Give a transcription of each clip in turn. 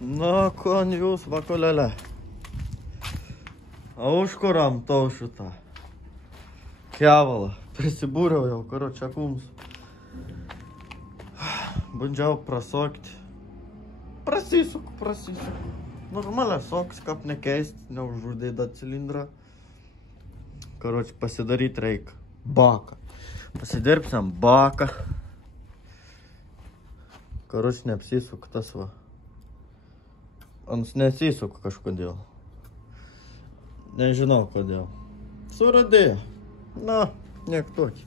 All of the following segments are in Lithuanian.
Na, kon jūs, vakolele. A užkuram tau šitą kevalą. Prisibūriau jau, karočią kums. Bandžiau prasokti. Prasisuku. Normalia soks, kap nekeist, neužžudėda cilindrą. Karoči, pasidaryt reik. Baką. Pasidirbsiam baką. Karoči, neapsisuku tas va. Ans nesisuku kažkodėl. Nežinau kodėl. Suradėjo. Na, niek tokį.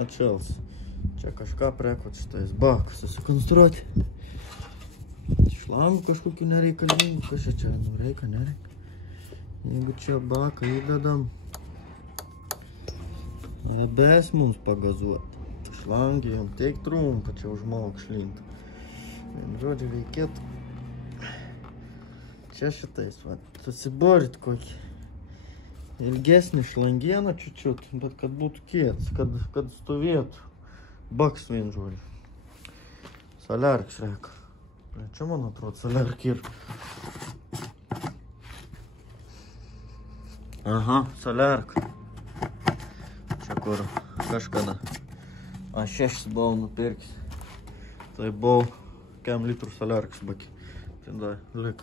Atšels. Čia kažką prekot šitais baką susikonstruoti. Šlangų kažkokių nereikalingų. Kas čia? Nu, nereikia. Jeigu čia baką įdedam, abės mums pagazuoti. Šlangį jam teik trumpą, čia užmauk šlintą. Vien žodžiu, reikėtų čia šitais, va, susiborit kokį ilgesnį šlangieną čiučiut, bet kad būtų kietas, kad stovėtų. Baks vien žodžiu. Soliark šreka. Čia, man atrodo, soliark ir. Aha, soliark. Čia kur kažkada. Aš 6 buvau nupirkęs. Tai buvau kem litrų soliarkas baki. Tai lik.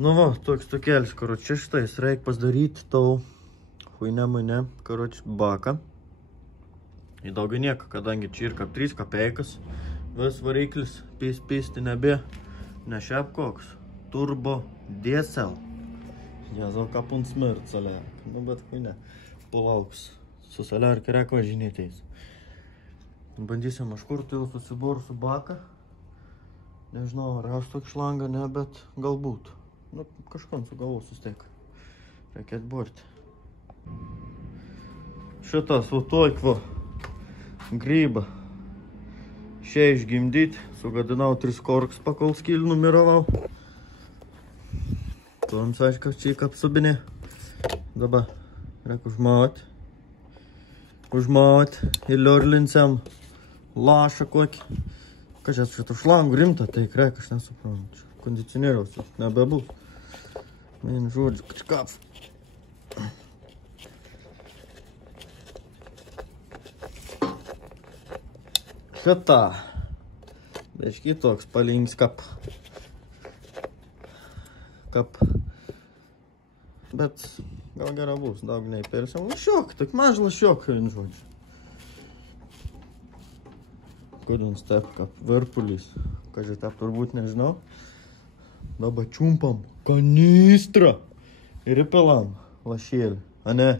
Nu va, toks tokelis, karoči, čia šitais reik pasidaryti tau huine, karoči, baką. Į daugiau nieko, kadangi čia ir kap 3 kapeikas. Vis variklis, pisti nebė. Ne šiaip koks. Turbo diesel. Jėzau, kapun smirt soliark. Nu, bet huine. Palauks. Su soliark reik važinėteis. Bandysim aš kur tai susiborsiu baką. Nežinau, ar aš tokį šlangą, ne, bet galbūt. Nu, kažkam sugalvos susteik. Reikėt borti. Šitas utojk va. Grybą. Šia išgimdyt. Sugadinau 3 korks pakol skilį numiravau. Tuom aiškas čia apsubinė. Dabar reik užmaut. Ir liorlinsiam lašą kokį. Ką čia šitą šlangų rimtą, tai reik, aš nesuprantu. Kondicionieriaus nebebus. Vien žodžiu, kažkap. Šitą. Beški toks palinks kap. Bet gal gera bus, daug neįpėlsiam. Lašiok, tak maž lašiok, vien žodžiu. Kodins taip, kap varpulis. Ką čia taip turbūt nežinau. Dabar čiumpam kanistrą ir įpilam lašėlį, a ne?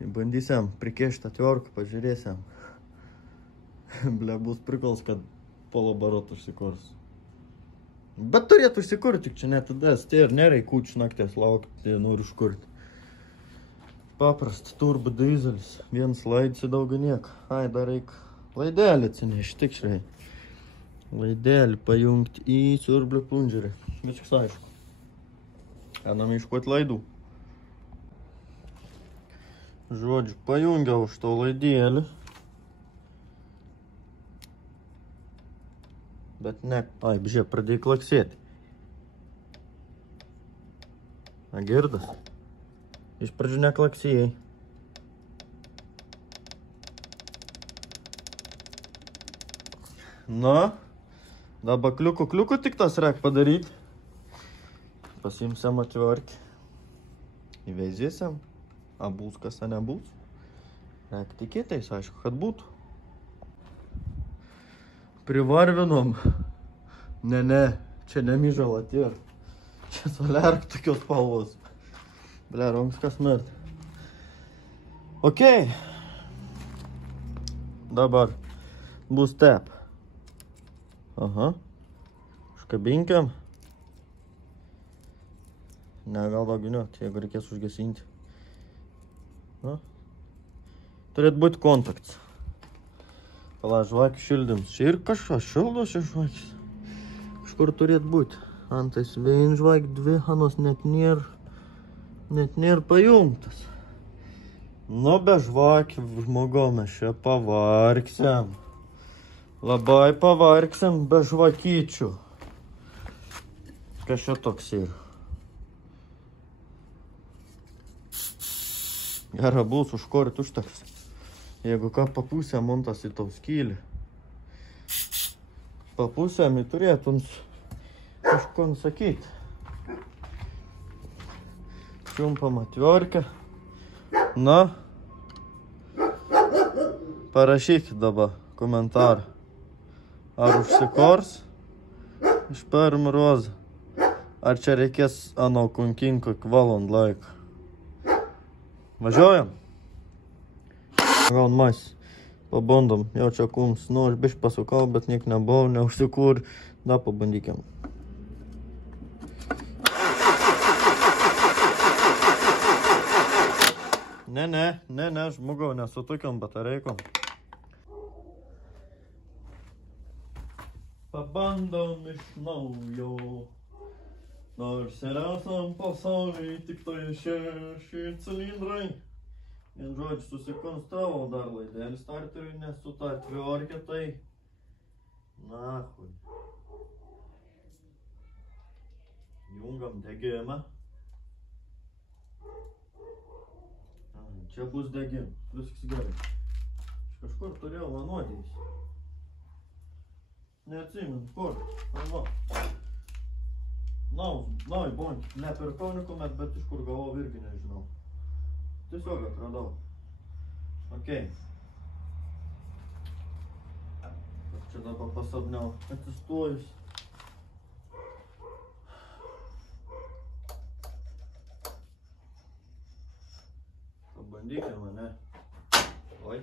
Ir bandysiam prikešti atvorką, pažiūrėsiam. Ble, bus prikals, kad palabarot užsikurs. Bet turėtų užsikurti, tik čia netadės. Tai ir nereik kūčių nakties laukti, noriu užkurti. Paprast, turbo dizelis. Vienas laidsi daugiau nieko. Ai, dar reik laidelį atsinešti, tik šrei. Laidelį pajungti į siurblio plunžerį. Viskas aišku. Einam iškuoti laidų. Žodžiu, pajungiau už to laidelį. Bet ne, ai, bžė, pradėjai klaksėti. A, girdas? Iš pradžių neklaksėjai. Na, dabar kliuku tik tas reik padaryti. Pasimsiam atvarkį. Įveizėsiam. A bus, kas a nebus. Reik tikėtais, aišku, kad būtų. Privarvinom. Ne, čia nemyžal atėr. Čia soliark tokios spalvos. Ble, rungs kas mert. Okei. Dabar bus tep. Aha. Užkabinkiam. Ne, gal daugiau, jeigu reikės užgesinti. Na. Turėtų būti kontaktas. Pala, žvakių šildyms. Čia ir kažkas šildo šia žvakis. Kažkur turėtų būti. Antais vien žvakį, dvi hanos net nėr pajungtas. Nu, be žvakių žmogau mes čia pavargsiam. Labai pavargsiam be žvakyčių. Kas čia toks yra? Gera bus, užkorit užteks. Jeigu ką papusėm montas į tau skylį. Papusėm į turėtum kažko nusakyti. Čiumpam atviorkę. Na. Parašykit dabar komentarą. Ar užsikors iš pirmų rozą? Ar čia reikės ano kunkinko valand laiką? Važiuojam? Gal mais. Pabandom. Jau čia kūms. Nu, aš biškai pasukau, bet niek nebuvau, neužsikūr. Da, pabandykim. Ne, žmogau, nesu tokiam batareikom. Pabandom iš naujo. Nors ir esam pasaulyje tik tai 6 cilindrai. Vien žodžiu, susikonstravau dar laidelį starteriui, nes su ta atviorkė tai... Nahui. Jungam degimą. Čia bus degim, viskas gerai. Aš kažkur turėjau vanuodėjus. Neatsimenu, kur? Arba. Nau, bonki. Nepirkau nikuomet, bet iš kur gavau irgi nežinau. Tiesiog atradau. Okei. Čia dabar pasabniau atsistojus. Pabandykim, ne? Oi.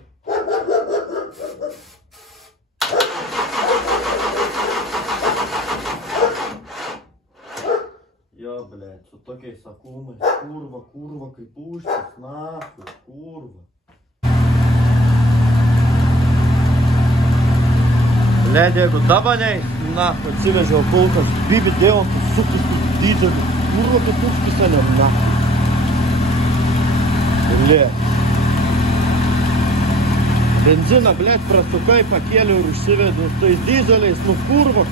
Jo, blėt, su tokiais akumais. Kurva, kaip užtis, nahui, kurva. Blėt, jeigu dabaniai, nahui, atsivežiau kulkas, bibi dėvom, suktis didelį. Kurva, kaip užtis, ne, nahui. Blėt. Benziną, blėt, prasukai, pakėliau ir užsivedau su tais dizeliais, nu kurva.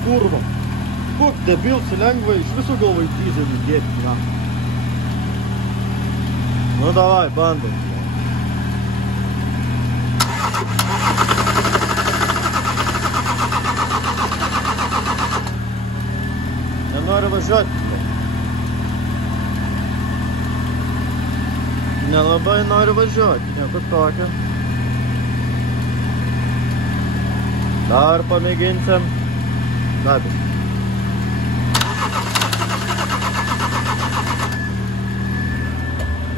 Koks debils, lengvai, iš visų galvai dizelį dėti, na. Nu, davai, bandom. Nenori važiuoti. Nelabai noriu važiuoti, nieko tokio. Dar pamėginsim. Dabi.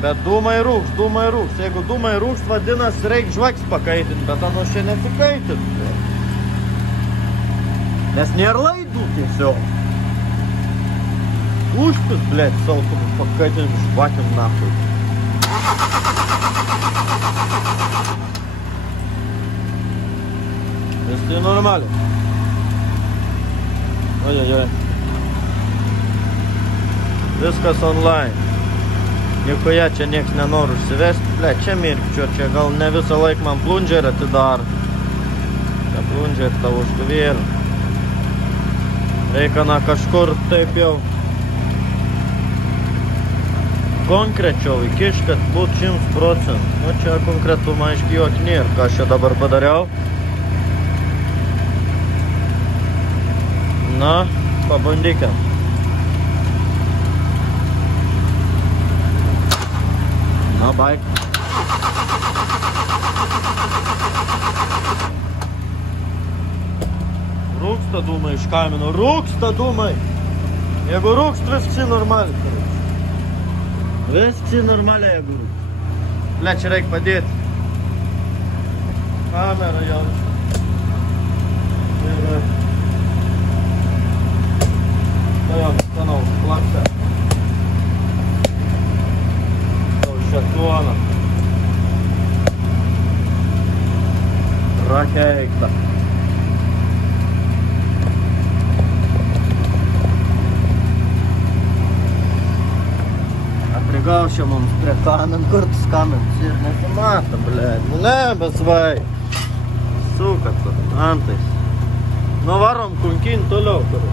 Bet dūmai rūks. Jeigu dūmai rūks, vadinasi, reikia žvakis pakaitinti, bet ano čia nesikaitinti. Nes nėra laidų tiesiog. Užpis, blėt, savo pakaitinti žvakim nahui. Vis tai normaliai. Ojojoj. Viskas online. Nikoje čia nieks nenori užsivesti. Ble, čia mirkčio, čia gal ne visą laiką man plungerį atidaro. Čia plungerį tavo užtuvėlį. Reikia na kažkur taip jau konkrečiau įkiš, kad būt 100%. Nu čia konkretumą aiškiai jok nėra. Ką aš čia dabar padariau? Na, pabandykim. Na, baik. Rūksta dūmai iš kamino. Rūksta dūmai. Jeigu rūkst, viskas normaliai. Viskas normaliai, jeigu rūkst. Ble, čia reikia padėti. Kamera jau. Tai jau, stanau, plakse. Šatuona. Rakeikta. Aprigaušia mums prie kamen, kartus kamens ir nesimata, blėt. Nu ne, besvai. Sukat, antais. Nu varom kunkin toliau, kur.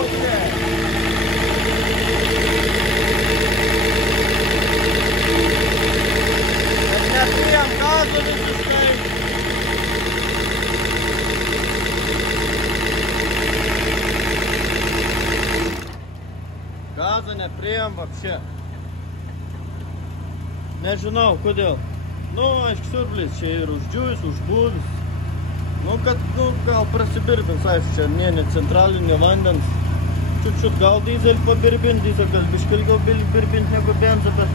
nežinau, ne. Bet neturėjom gazo visiškai. Gazo nepriėjom вообще. Nežinau, kodėl. Nu, aišku, siurblis čia ir uždžiūjus, užbūvis. Nu, kad, gal prasibirbins, aišku, čia ne centralinio vandens. Čiut gal dizelį pabirbint, dizelis biškį ilgiau birbint negu benzą, bet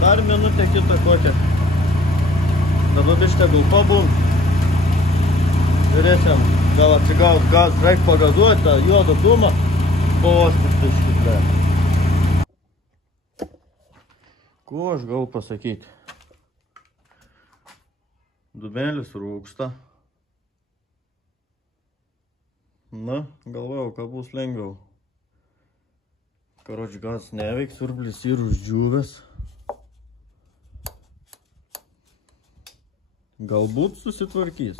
dar minutę kitą kokią. Dabar biškį gal pabūn. Žiūrėsim, gal atsigaut gaz, reik pagaduoti tą juodą dūmą. Pavostis biškį, ble. Ko aš galiu pasakyti? Dūmelis rūksta. Na, galvojau, kad bus lengviau. Karoči, gaz neveiks, siurblis yra uždžiūvęs. Galbūt susitvarkys.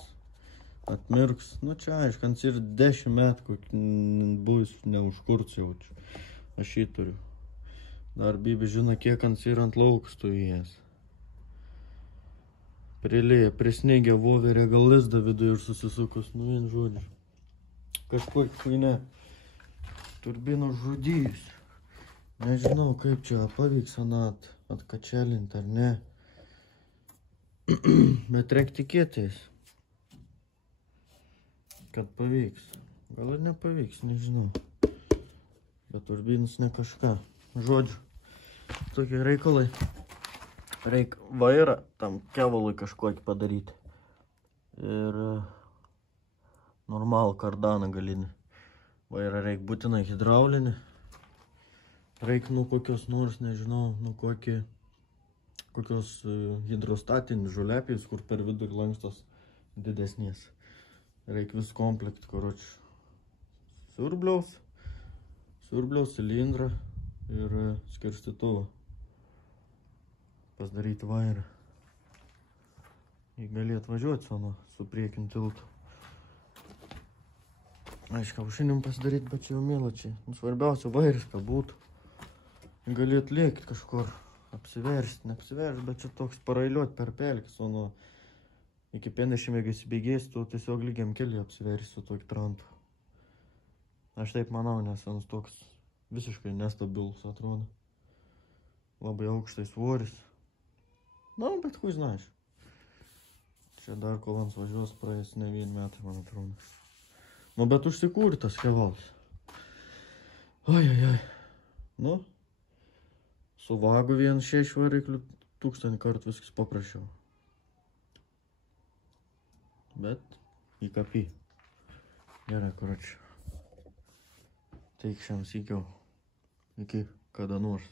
Atmirks. Nu čia, aiškans, ir 10 metų bus neužkurts jaučiu. Aš jį turiu. Dar Bibi žino, kiek ant yra ant lauk stovėjęs. Prilėję, prisneigia voverė gal lizdą viduje ir susisukus, nu vien žodžiu. Kažkokį chuine. Turbino žudys. Nežinau, kaip čia pavyks anat atkačelinti ar ne. Bet reik tikėtis, kad pavyks. Gal ir nepavyks, nežinau. Bet turbinas ne kažką. Žodžiu, tokie reikalai. Reik vairą tam kevalui kažkokį padaryti. Ir normalų kardaną galinį. Vairą reik būtinai hidraulinį. Reik kokios nors, nežinau, kokios hidrostatinės žulepės, kur per vidurį lankstos didesnės. Reik vis komplekt, karoči. Siurbliaus, cilindrą ir skirstytuvą. Pasidaryti vairą. Jį gali atvažiuoti su priekin tiltu. Aišku, šiandien pasidaryti, bet čia jau mėlačiai. Svarbiausia vairis, kad būtų. Gali atlėkti kažkur, apsiversti, neapsiversti, bet čia toks parailiuoti per pelkis, iki 50 jeigu įsibėgės, tu tiesiog lygiam keliui apsiversi su tokį trantu. Aš taip manau, nes jis toks visiškai nestabilus atrodo. Labai aukštai svoris. Na, bet hui znaš. Čia dar kol ant važiuos praeis ne 1 metai, man atrodo. Nu, bet užsikūri tas kevalas. Oi. Nu, su vagu 1.6 varikliu 1000 kartų viskas paprasčiau. Bet į kapį. Gerai, karoči. Teik šiam sykiau. Iki kada nors.